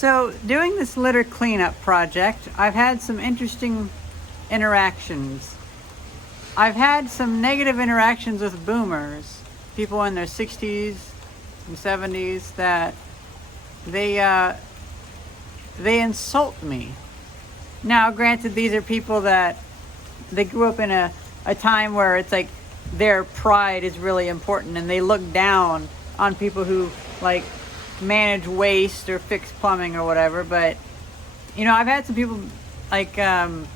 So doing this litter cleanup project, I've had some interesting interactions. I've had some negative interactions with boomers, people in their 60s and 70s that they insult me. Now, granted, these are people that they grew up in a time where it's like their pride is really important and they look down on people who like manage waste or fix plumbing or whatever. But you know, I've had some people like the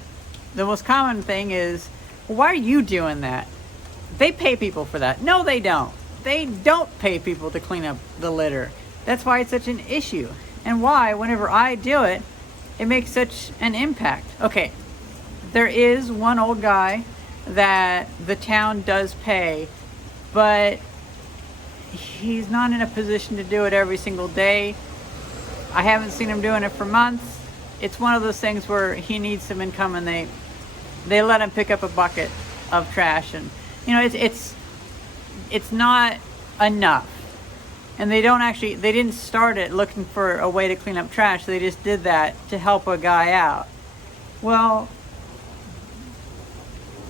most common thing is, well, why are you doing that? They pay people for that. No, they don't. They don't pay people to clean up the litter. That's why it's such an issue, and why whenever I do it, it makes such an impact. Okay, there is one old guy that the town does pay, but he's not in a position to do it every single day. I haven't seen him doing it for months. It's one of those things where he needs some income, and they let him pick up a bucket of trash, and you know, it's not enough. And they didn't start it looking for a way to clean up trash. They just did that to help a guy out. Well,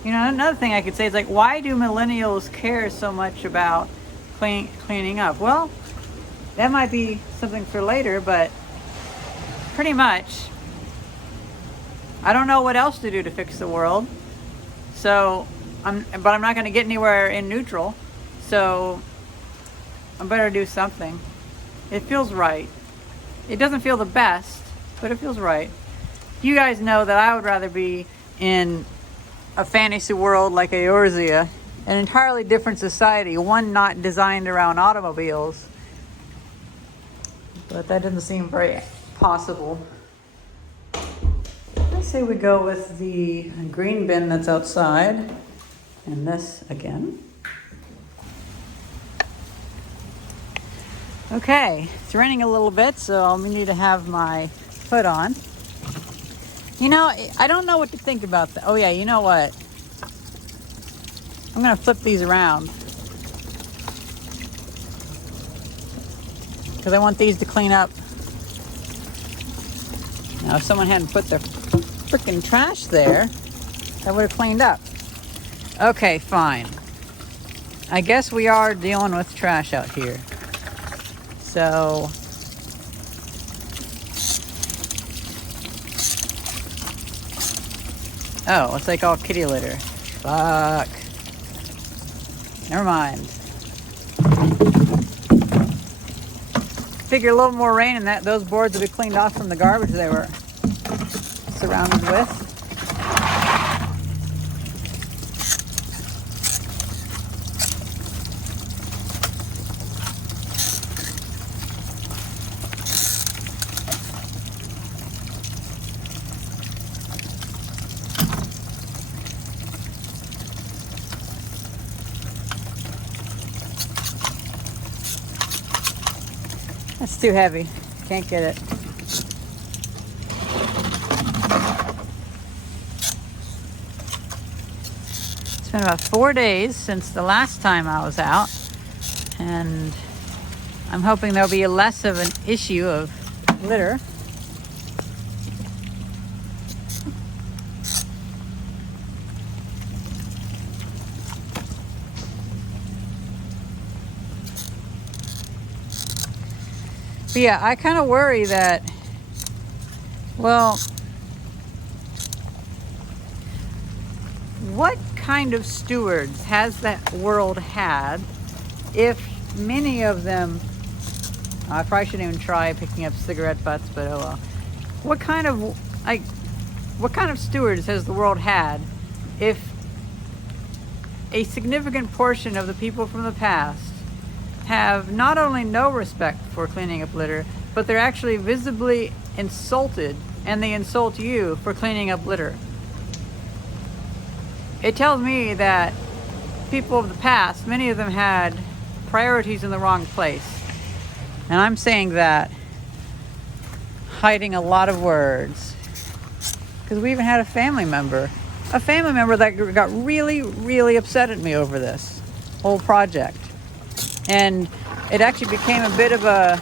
you know, another thing I could say is like, why do millennials care so much about cleaning up? Well, that might be something for later, but pretty much, I don't know what else to do to fix the world. So, I'm not going to get anywhere in neutral. So, I better do something. It feels right. It doesn't feel the best, but it feels right. You guys know that I would rather be in a fantasy world like Eorzea, an entirely different society, one not designed around automobiles. But that doesn't seem very possible. I say we go with the green bin that's outside, and this again. Okay, it's raining a little bit, so I'll need to have my hood on. You know, I don't know what to think about that. Oh yeah, you know what? I'm gonna flip these around because I want these to clean up. Now, if someone hadn't put their freaking trash there, that would have cleaned up. Okay, fine. I guess we are dealing with trash out here. So, oh, it's like all kitty litter. Fuck. Never mind. Figure a little more rain and those boards will be cleaned off from the garbage they were surrounded with. That's too heavy. Can't get it. It's been about 4 days since the last time I was out, and I'm hoping there'll be less of an issue of litter. But yeah, I kind of worry that, well, what kind of stewards has that world had if many of them, I probably shouldn't even try picking up cigarette butts, but oh well. What kind of stewards has the world had if a significant portion of the people from the past have not only no respect for cleaning up litter, but they're actually visibly insulted, and they insult you for cleaning up litter? It tells me that people of the past, many of them had priorities in the wrong place. And I'm saying that hiding a lot of words, because we even had a family member that got really, really upset at me over this whole project. And it actually became a bit of a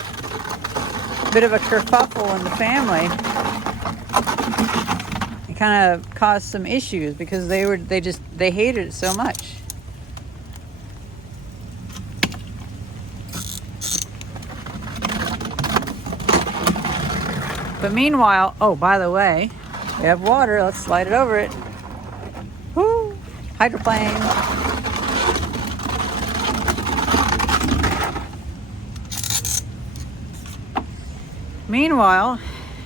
bit of a kerfuffle in the family. It kind of caused some issues because they hated it so much. But meanwhile, oh, by the way, we have water. Let's slide it over it. Woo! Hydroplane. Meanwhile,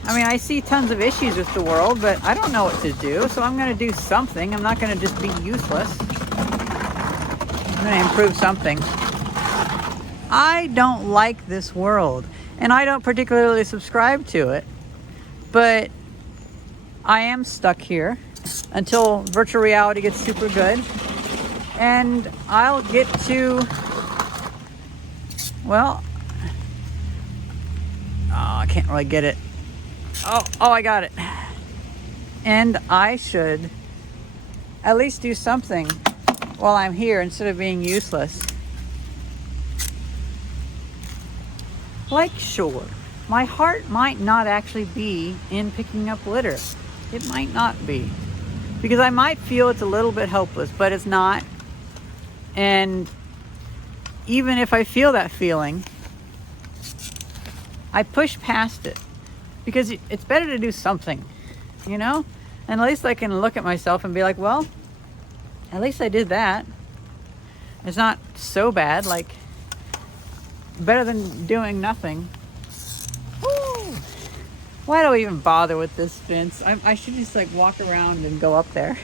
I mean, I see tons of issues with the world, but I don't know what to do, so I'm going to do something. I'm not going to just be useless. I'm going to improve something. I don't like this world, and I don't particularly subscribe to it. But I am stuck here until virtual reality gets super good. And I'll get to, well, oh, I can't really get it. Oh, I got it. And I should at least do something while I'm here instead of being useless. Like, sure, my heart might not actually be in picking up litter. It might not be. Because I might feel it's a little bit hopeless, but it's not. And even if I feel that feeling, I push past it. Because it's better to do something, you know? And at least I can look at myself and be like, well, at least I did that. It's not so bad, like, better than doing nothing. Woo! Why do I even bother with this fence? I should just like walk around and go up there.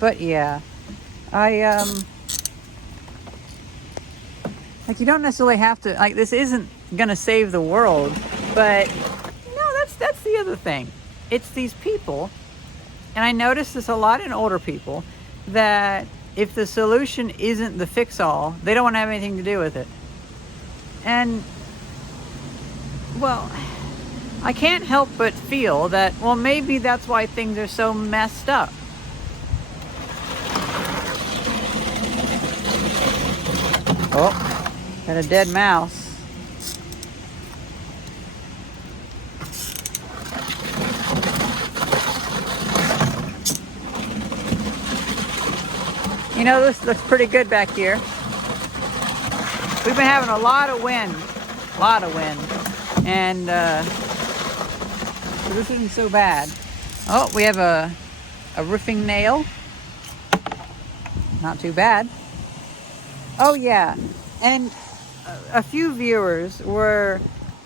But yeah, like, you don't necessarily have to, like, this isn't gonna save the world, but no, that's the other thing. It's these people, and I notice this a lot in older people, that if the solution isn't the fix-all, they don't want to have anything to do with it. And, well, I can't help but feel that, well, maybe that's why things are so messed up. Oh, got a dead mouse. You know, this looks pretty good back here. We've been having a lot of wind, and so this isn't so bad. Oh, we have a roofing nail. Not too bad. Oh yeah, and a few viewers were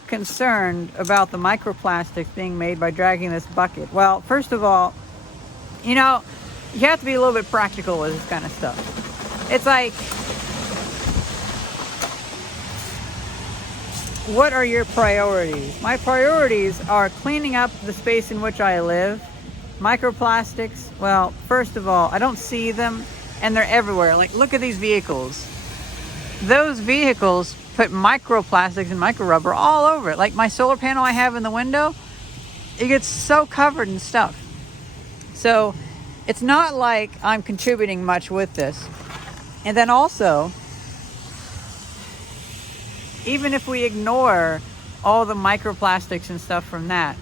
concerned about the microplastics being made by dragging this bucket. Well, first of all, you know, you have to be a little bit practical with this kind of stuff. It's like, what are your priorities? My priorities are cleaning up the space in which I live. Microplastics, well, first of all, I don't see them, and they're everywhere. Like, look at these vehicles. Those vehicles put microplastics and micro rubber all over it. Like my solar panel I have in the window, it gets so covered in stuff. So it's not like I'm contributing much with this. And then also, even if we ignore all the microplastics and stuff from that,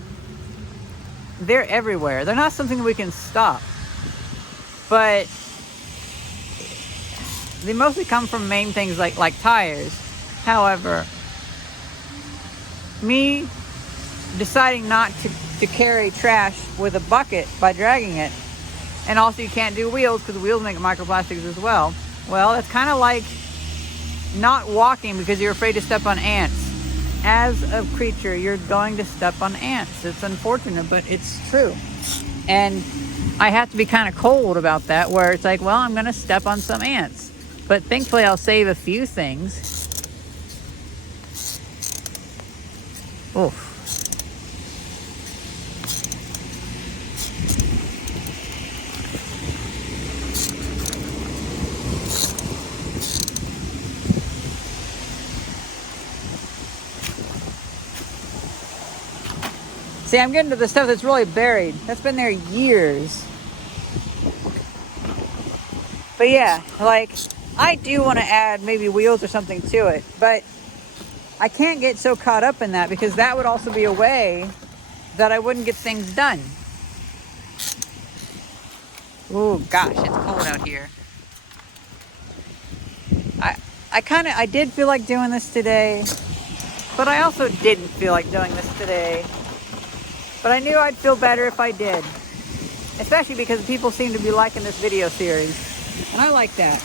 they're everywhere. They're not something we can stop. But they mostly come from main things like tires. However, me deciding not to carry trash with a bucket by dragging it, and also you can't do wheels because wheels make microplastics as well. Well, it's kind of like not walking because you're afraid to step on ants. As a creature, you're going to step on ants. It's unfortunate, but it's true. And I have to be kind of cold about that, where it's like, well, I'm going to step on some ants. But thankfully, I'll save a few things. Oof. See, I'm getting to the stuff that's really buried. That's been there years. But yeah, like, I do want to add maybe wheels or something to it. But I can't get so caught up in that because that would also be a way that I wouldn't get things done. Oh gosh, it's cold out here. I did feel like doing this today, but I also didn't feel like doing this today. But I knew I'd feel better if I did, especially because people seem to be liking this video series, and I like that.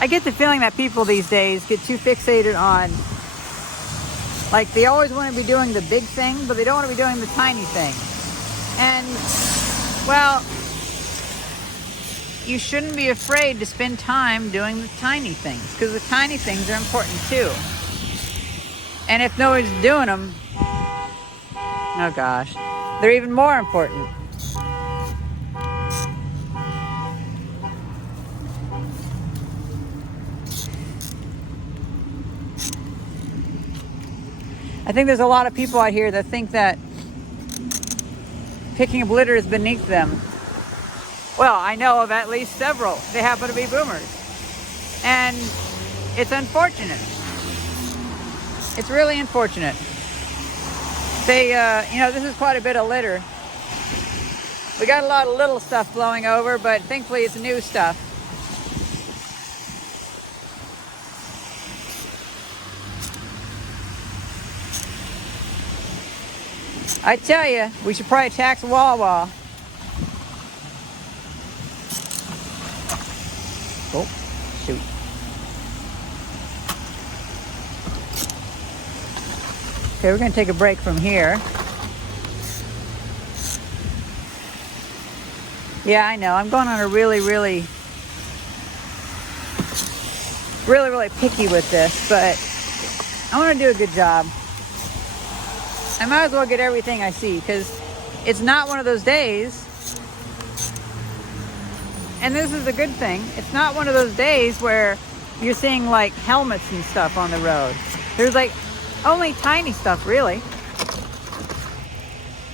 I get the feeling that people these days get too fixated on, like, they always want to be doing the big thing, but they don't want to be doing the tiny thing. And, well, you shouldn't be afraid to spend time doing the tiny things, because the tiny things are important too. And if no one's doing them, oh gosh, they're even more important. I think there's a lot of people out here that think that picking up litter is beneath them. Well, I know of at least several. They happen to be boomers. And it's unfortunate. It's really unfortunate. They, this is quite a bit of litter. We got a lot of little stuff blowing over, but thankfully it's new stuff. I tell you, we should probably tax Wawa. Oh, shoot. Okay, we're going to take a break from here. Yeah, I know. I'm going on a really picky with this, but I want to do a good job. I might as well get everything I see, because it's not one of those days, and this is a good thing, it's not one of those days where you're seeing like helmets and stuff on the road. There's like only tiny stuff really.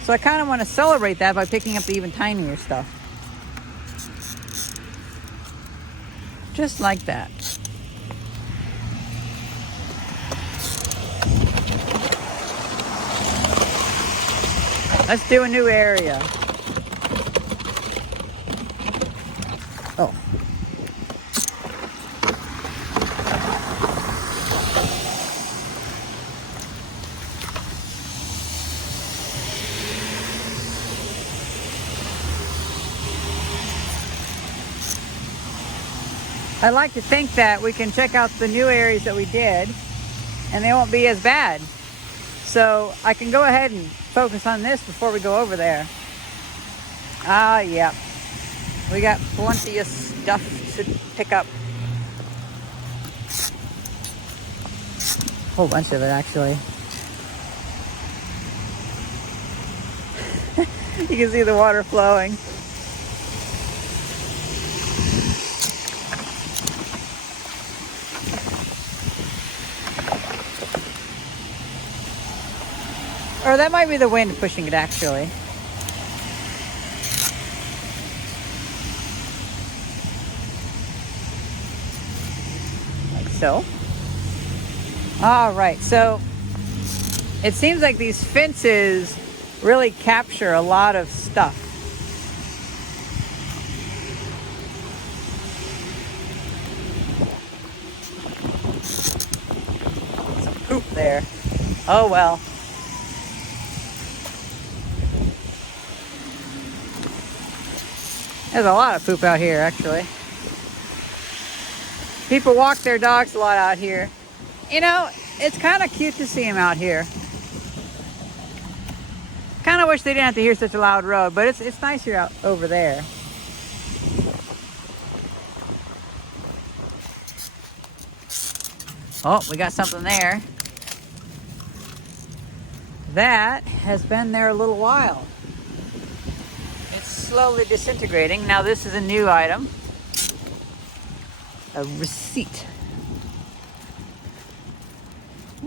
So I kind of want to celebrate that by picking up the even tinier stuff. Just like that. Let's do a new area. Oh. I like to think that we can check out the new areas that we did and they won't be as bad. So I can go ahead and focus on this before we go over there. Ah, yeah. We got plenty of stuff to pick up. A whole bunch of it, actually. You can see the water flowing. Or that might be the wind pushing it, actually. Like so. All right, so it seems like these fences really capture a lot of stuff. Some poop there. Oh well. There's a lot of poop out here, actually. People walk their dogs a lot out here. You know, it's kind of cute to see them out here. Kind of wish they didn't have to hear such a loud road, but it's nicer out over there. Oh, we got something there. That has been there a little while. Slowly disintegrating. Now this is a new item. A receipt.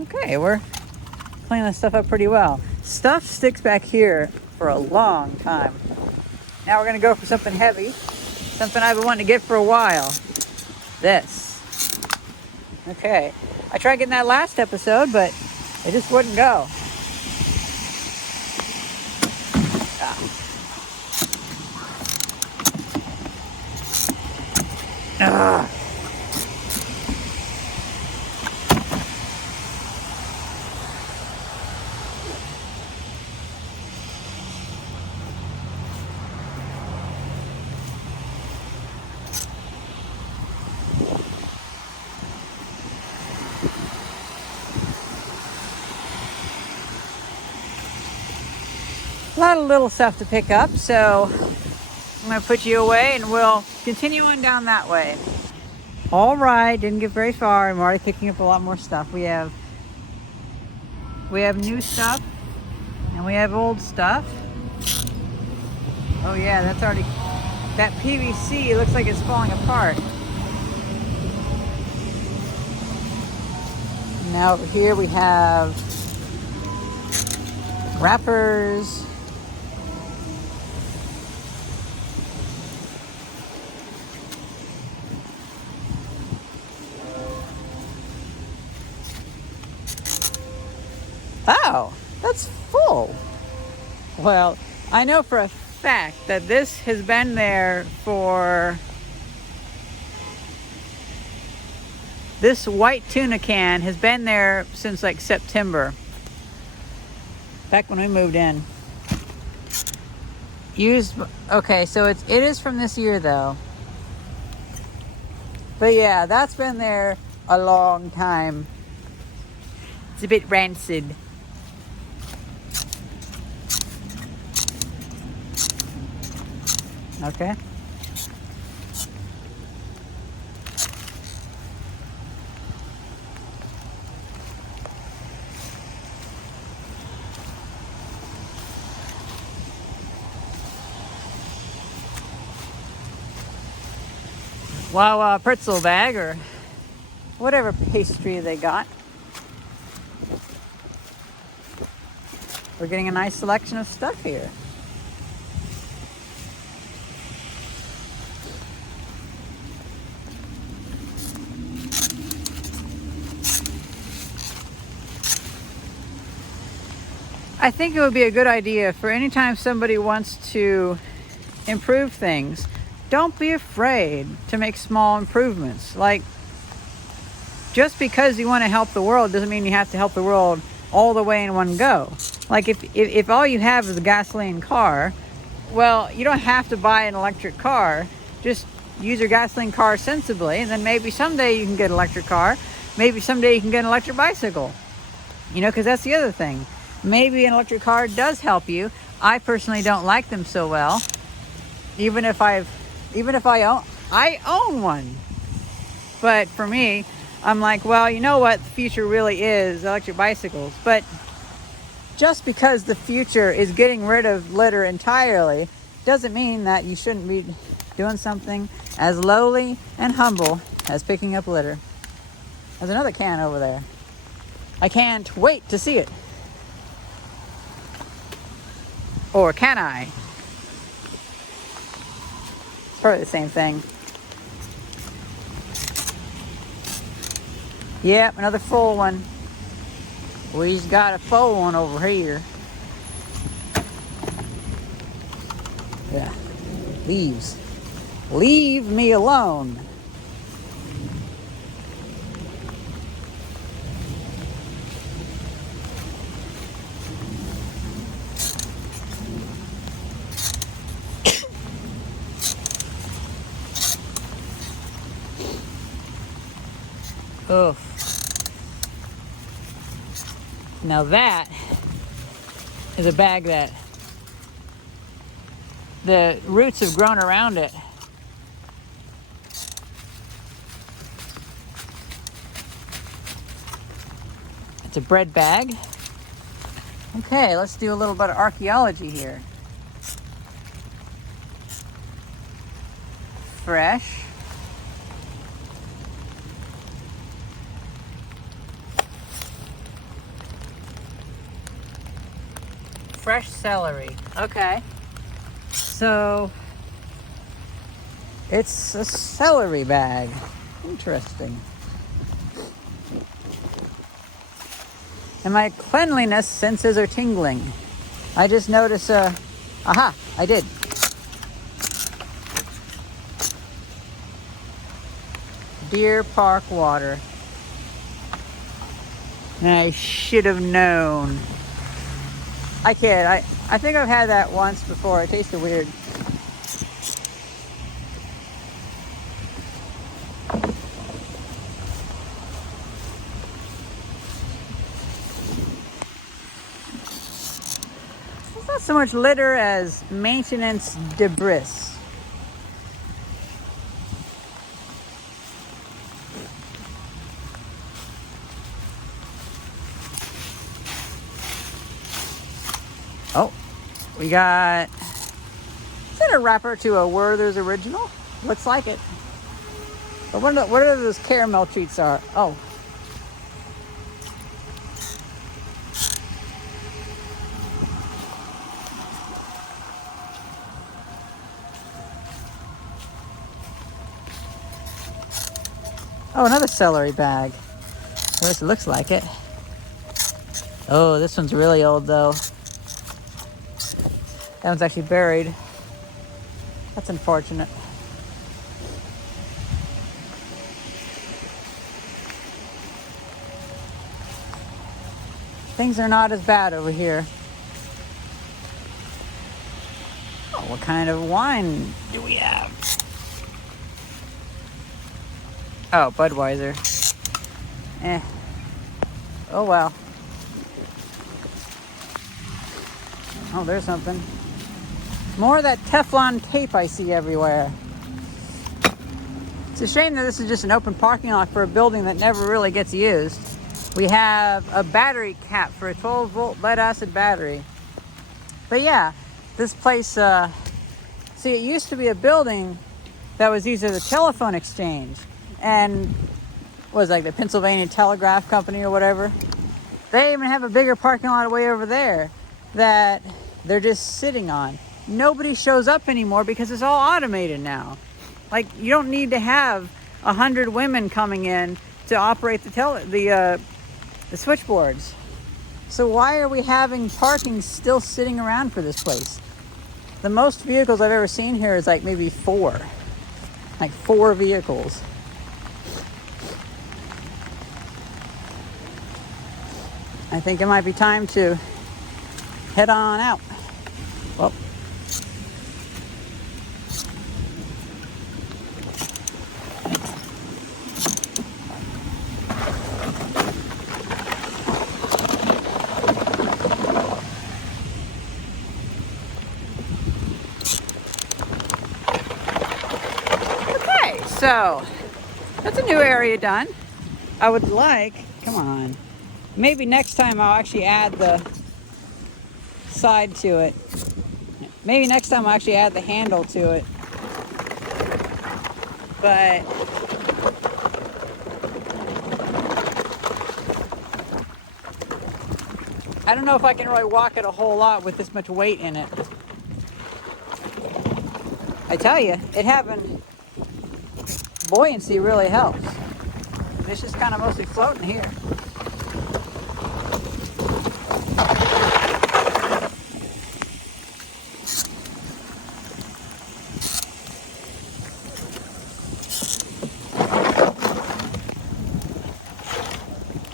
Okay, we're cleaning this stuff up pretty well. Stuff sticks back here for a long time. Now we're gonna go for something heavy. Something I've been wanting to get for a while. This. Okay. I tried getting that last episode, but it just wouldn't go. Ugh. A lot of little stuff to pick up, so I'm going to put you away and we'll continue on down that way. All right, didn't get very far. I'm already picking up a lot more stuff. We have new stuff and we have old stuff. Oh yeah, that's already, that PVC looks like it's falling apart. Now over here we have wrappers. Oh, that's full. Well, I know for a fact that this has been there for, this white tuna can has been there since like September. Back when we moved in. Used, okay, so it is from this year though. But yeah, that's been there a long time. It's a bit rancid. Okay. Wawa pretzel bag or whatever pastry they got. We're getting a nice selection of stuff here. I think it would be a good idea for any time somebody wants to improve things, don't be afraid to make small improvements. Like, just because you want to help the world doesn't mean you have to help the world all the way in one go. Like if all you have is a gasoline car, well, you don't have to buy an electric car. Just use your gasoline car sensibly, and then maybe someday you can get an electric car. Maybe someday you can get an electric bicycle. You know, because that's the other thing. Maybe an electric car does help you. I personally don't like them so well. Even if I own one. But for me, I'm like, well, you know what the future really is, electric bicycles. But just because the future is getting rid of litter entirely doesn't mean that you shouldn't be doing something as lowly and humble as picking up litter. There's another can over there. I can't wait to see it. Or can I? It's probably the same thing. Yep, another full one. We've got a full one over here. Yeah. Leaves. Leave me alone. Ugh. Now that is a bag that the roots have grown around it. It's a bread bag. Okay, let's do a little bit of archaeology here. Fresh. Fresh celery. Okay. So it's a celery bag. Interesting. And my cleanliness senses are tingling. I just noticed, aha, I did. Deer Park water. And I should have known. I kid. I think I've had that once before. It tasted weird. It's not so much litter as maintenance debris. Oh, we got, is that a wrapper to a Werther's Original? Looks like it. But what are those caramel treats are? Oh. Oh, another celery bag. At least it looks like it. Oh, this one's really old though. That one's actually buried. That's unfortunate. Things are not as bad over here. Oh, what kind of wine do we have? Oh, Budweiser. Eh. Oh well. Oh, there's something. More of that Teflon tape I see everywhere. It's a shame that this is just an open parking lot for a building that never really gets used. We have a battery cap for a 12-volt lead acid battery. But yeah, this place, see, it used to be a building that was used as a telephone exchange. And was like the Pennsylvania Telegraph Company or whatever. They even have a bigger parking lot way over there that they're just sitting on. Nobody shows up anymore because it's all automated now. Like, you don't need to have 100 women coming in to operate the switchboards. So why are we having parking still sitting around for this place? The most vehicles I've ever seen here is like maybe 4. Like 4 vehicles. I think it might be time to head on out. Well, okay, so that's a new area done. I would like, come on, maybe next time I'll actually add the side to it. Maybe next time I'll actually add the handle to it. But I don't know if I can really walk it a whole lot with this much weight in it. I tell you, it having buoyancy really helps. It's just kind of mostly floating here.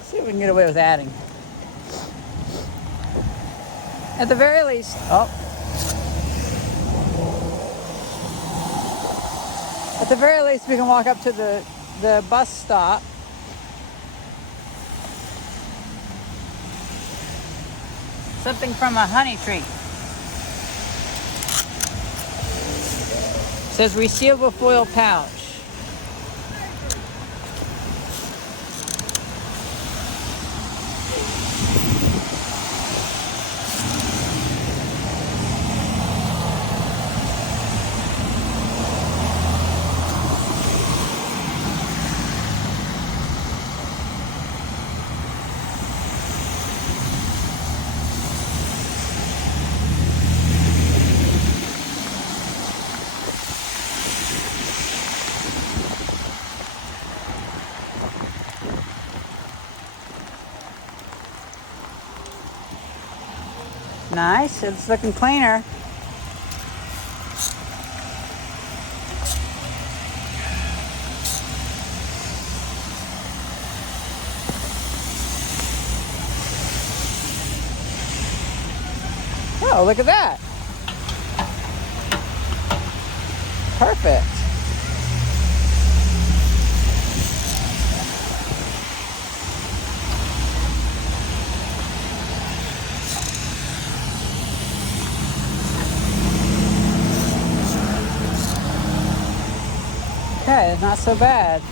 See if we can get away with adding. At the very least, at the very least we can walk up to the bus stop. Something from a honey tree. It says resealable foil pouch. Nice. It's looking cleaner. Oh, look at that. Perfect. Okay, not so bad.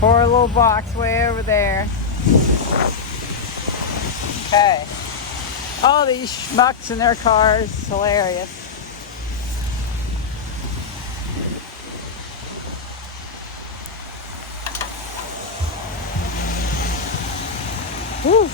Pour a little box way over there. Okay. All these schmucks in their cars. It's hilarious. Whew.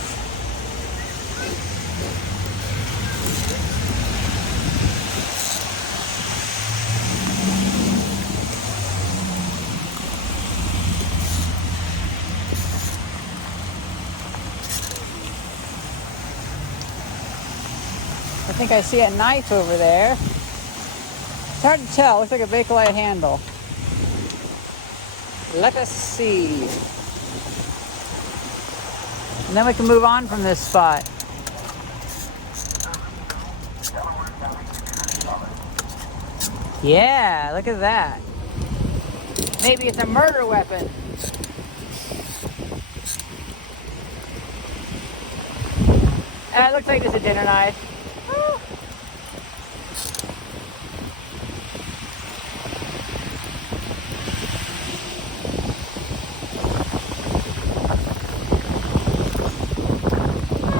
I think I see a knife over there. It's hard to tell. Looks like a Bakelite handle. Let us see. And then we can move on from this spot. Yeah, look at that. Maybe it's a murder weapon. It looks like it's a dinner knife.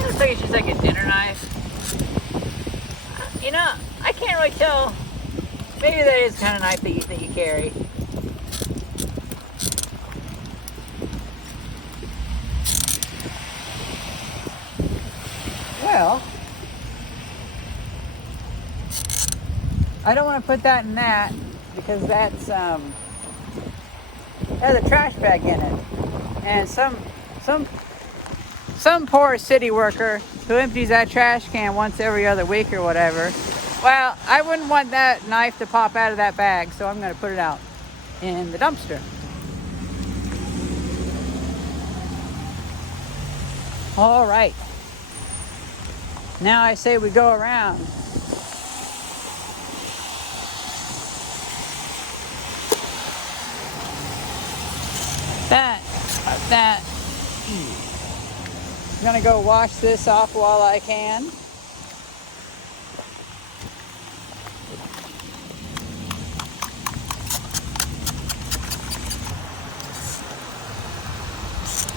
Looks like it's just like a dinner knife. You know, I can't really tell. Maybe that is the kind of knife that you carry. Well, I don't want to put that in that because that's has a trash bag in it, and some poor city worker who empties that trash can once every other week or whatever. Well, I wouldn't want that knife to pop out of that bag, so I'm going to put it out in the dumpster. All right. Now I say we go around. That. I'm gonna go wash this off while I can.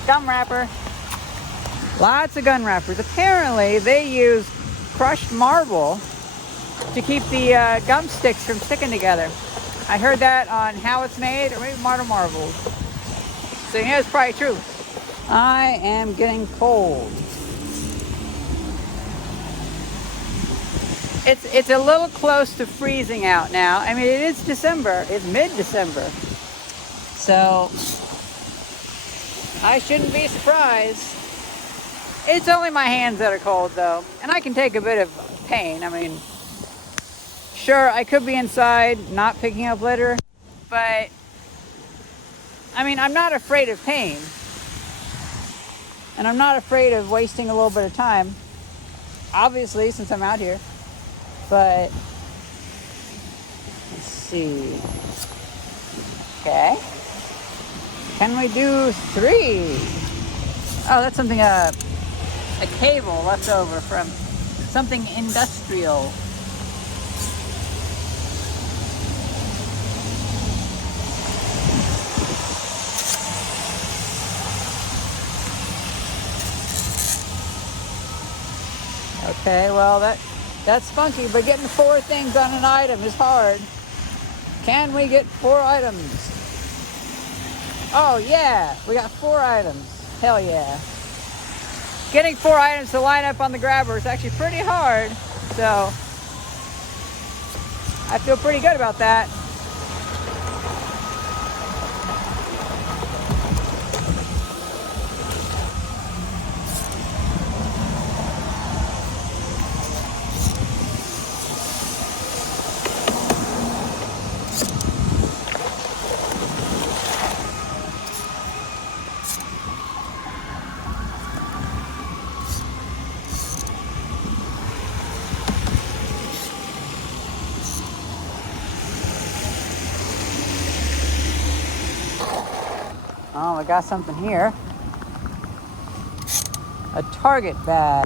Gum wrapper. Lots of gun wrappers. Apparently they use crushed marble to keep the gum sticks from sticking together. I heard that on How It's Made, or maybe Modern Marvels. So yeah, it's probably true. I am getting cold. It's a little close to freezing out now. I mean, it is December. It's mid-December. So I shouldn't be surprised. It's only my hands that are cold, though. And I can take a bit of pain. I mean, sure, I could be inside not picking up litter. But, I mean, I'm not afraid of pain. And I'm not afraid of wasting a little bit of time. Obviously, since I'm out here. But, let's see. Okay. Can we do 3? Oh, that's something, a cable left over from something industrial. Okay, well that's funky, but getting 4 things on an item is hard. Can we get 4 items? Oh yeah, we got 4 items. Hell yeah. Getting 4 items to line up on the grabber is actually pretty hard, so I feel pretty good about that. Oh, I got something here. A Target bag.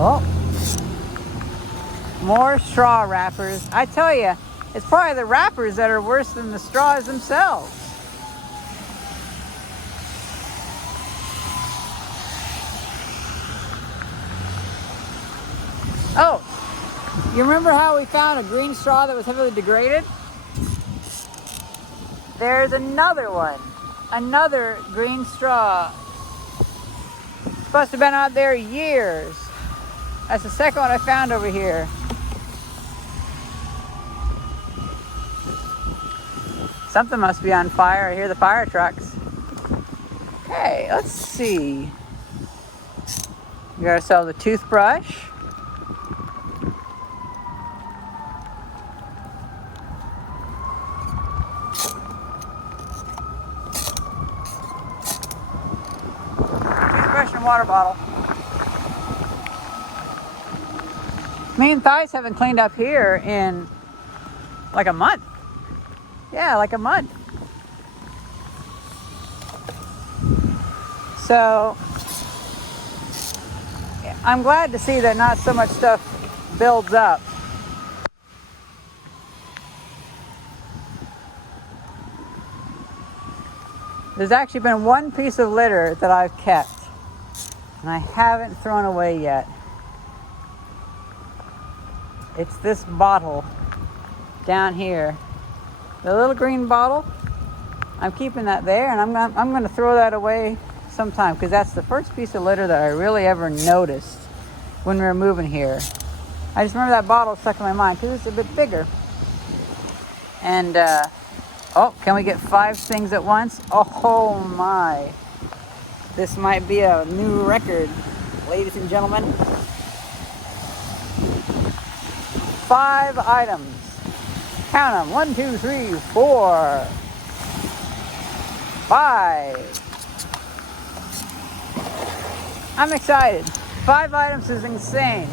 Oh, more straw wrappers. I tell you, it's probably the wrappers that are worse than the straws themselves. Oh, you remember how we found a green straw that was heavily degraded? There's another one. Another green straw. It's supposed to have been out there years. That's the second one I found over here. Something must be on fire. I hear the fire trucks. Okay, let's see. We got ourselves a toothbrush. Toothbrush and water bottle. Me and Thighs haven't cleaned up here in like a month. Yeah, like a month. So I'm glad to see that not so much stuff builds up. There's actually been one piece of litter that I've kept, and I haven't thrown away yet. It's this bottle down here. The little green bottle, I'm keeping that there, and I'm gonna throw that away sometime, because that's the first piece of litter that I really ever noticed when we were moving here. I just remember that bottle stuck in my mind because it's a bit bigger. And oh, can we get 5 things at once? Oh my. This might be a new record, ladies and gentlemen. 5 items. Count them. 1, 2, 3, 4, 5. I'm excited. 5 items is insane.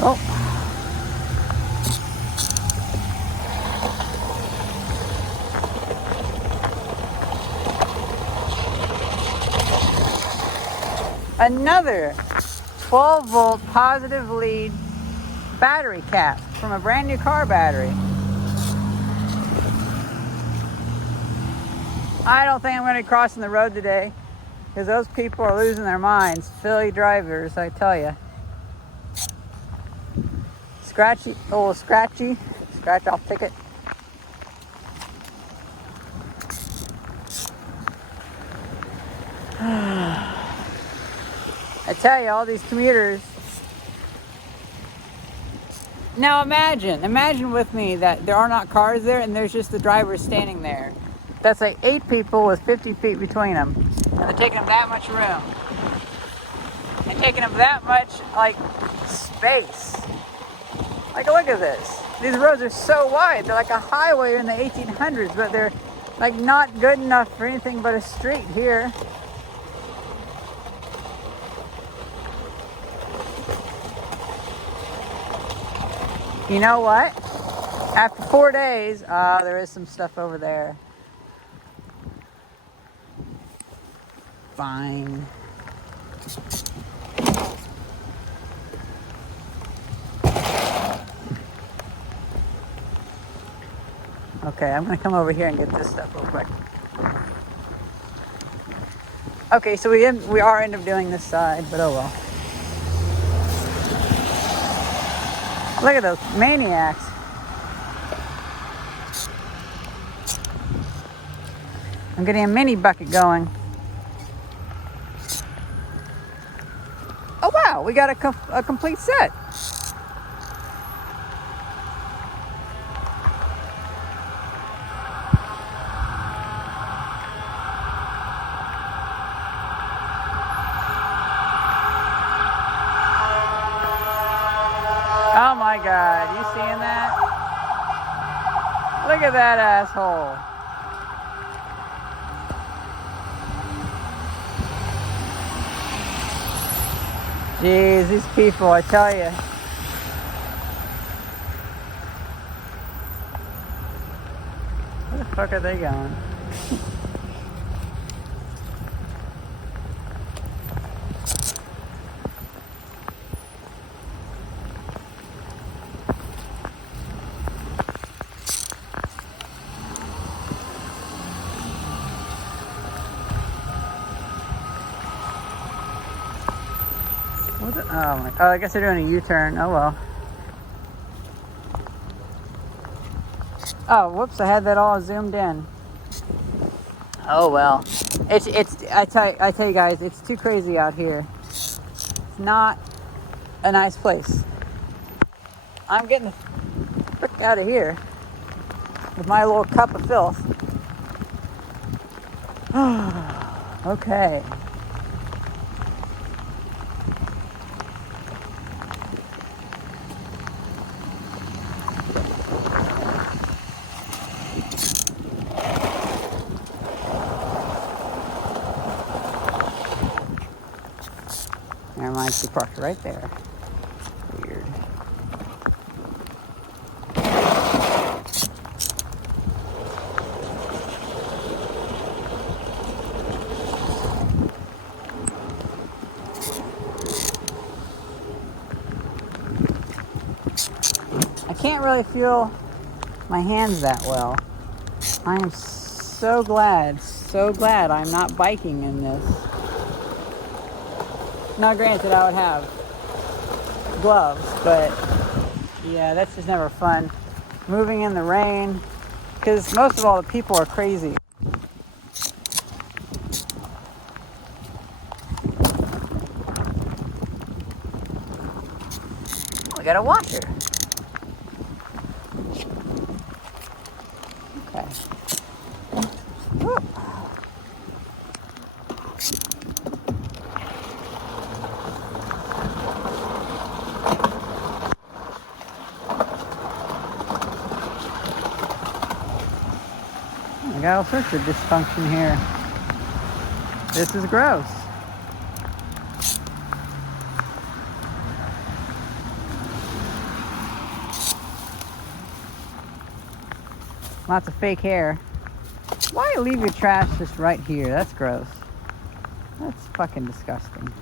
Oh. Another 12-volt positive lead battery cap from a brand new car battery. I don't think I'm going to be crossing the road today, because those people are losing their minds. Philly drivers, I tell you. Scratchy, oh, scratch off ticket. I tell you, all these commuters. Now imagine with me that there are not cars there and there's just the driver standing there. That's like 8 people with 50 feet between them. And they're taking them that much room. And taking them that much, like, space. Like, look at this. These roads are so wide. They're like a highway in the 1800s, but they're, like, not good enough for anything but a street here. You know what? After 4 days, there is some stuff over there. Fine. Okay, I'm gonna come over here and get this stuff real quick. Okay, so we are end up doing this side, but oh well. Look at those maniacs. I'm getting a mini bucket going. Oh wow, we got a complete set. Oh my God, you seeing that? Look at that asshole. Jeez, these people, I tell you. Where the fuck are they going? Oh, I guess they're doing a U-turn. Oh well. Oh, whoops! I had that all zoomed in. Oh well. I tell you guys, it's too crazy out here. It's not a nice place. I'm getting the frick out of here with my little cup of filth. Okay. Never mind, she parked right there. Weird. I can't really feel my hands that well. I am so glad I'm not biking in this. Now, granted, I would have gloves, but yeah, that's just never fun. Moving in the rain, because most of all, the people are crazy. We got a washer. Okay. Whoop. I got all sorts of dysfunction here. This is gross. Lots of fake hair. Why leave your trash just right here? That's gross. That's fucking disgusting.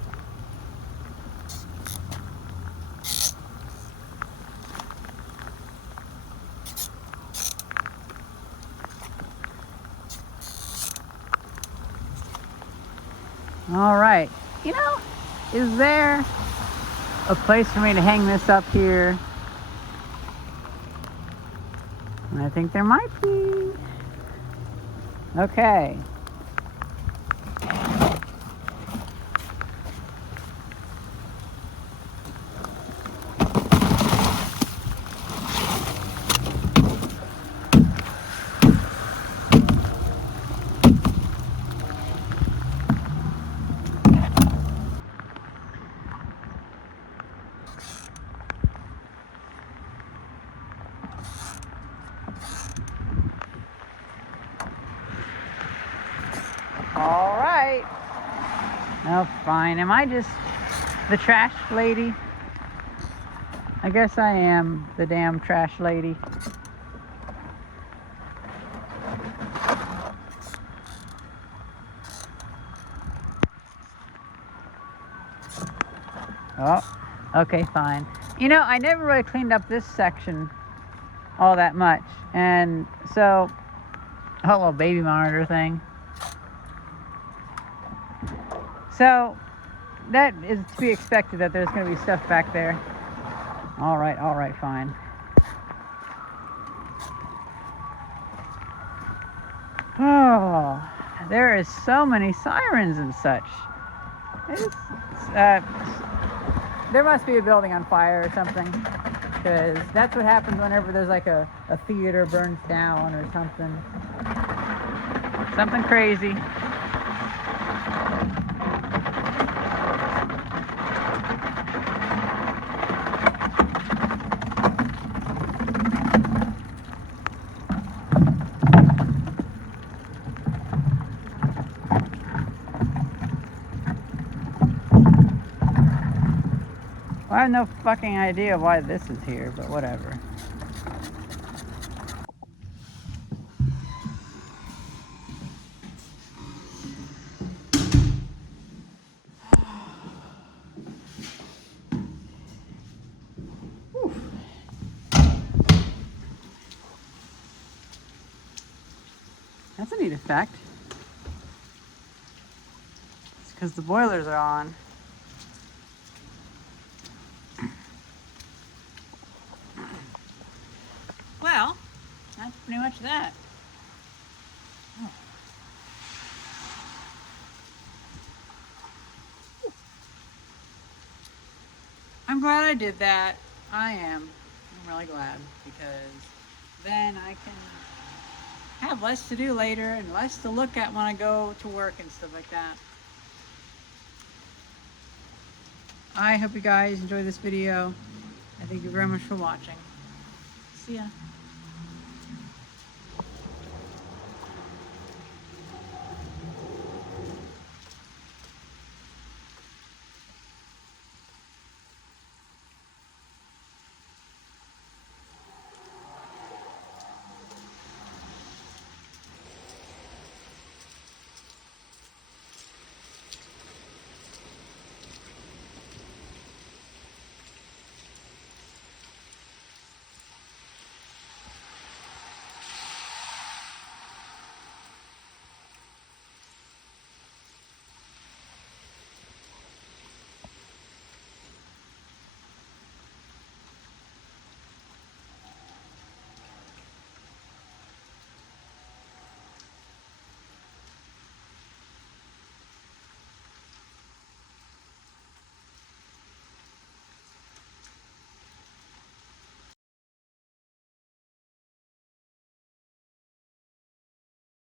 All right. You know, is there a place for me to hang this up here? I think there might be. Okay. Oh, fine. Am I just the trash lady? I guess I am the damn trash lady. Oh, okay, fine. You know, I never really cleaned up this section all that much. And so, a little baby monitor thing. So, that is to be expected that there's going to be stuff back there. All right, fine. Oh, there is so many sirens and such. There must be a building on fire or something, because that's what happens whenever there's like a theater burns down or something. Something crazy. I have no fucking idea why this is here, but whatever. That's a neat effect. It's because the boilers are on. Well, that's pretty much that. Oh. I'm glad I did that. I am. I'm really glad, because then I can have less to do later and less to look at when I go to work and stuff like that. I hope you guys enjoyed this video. I thank you very much for watching. See ya.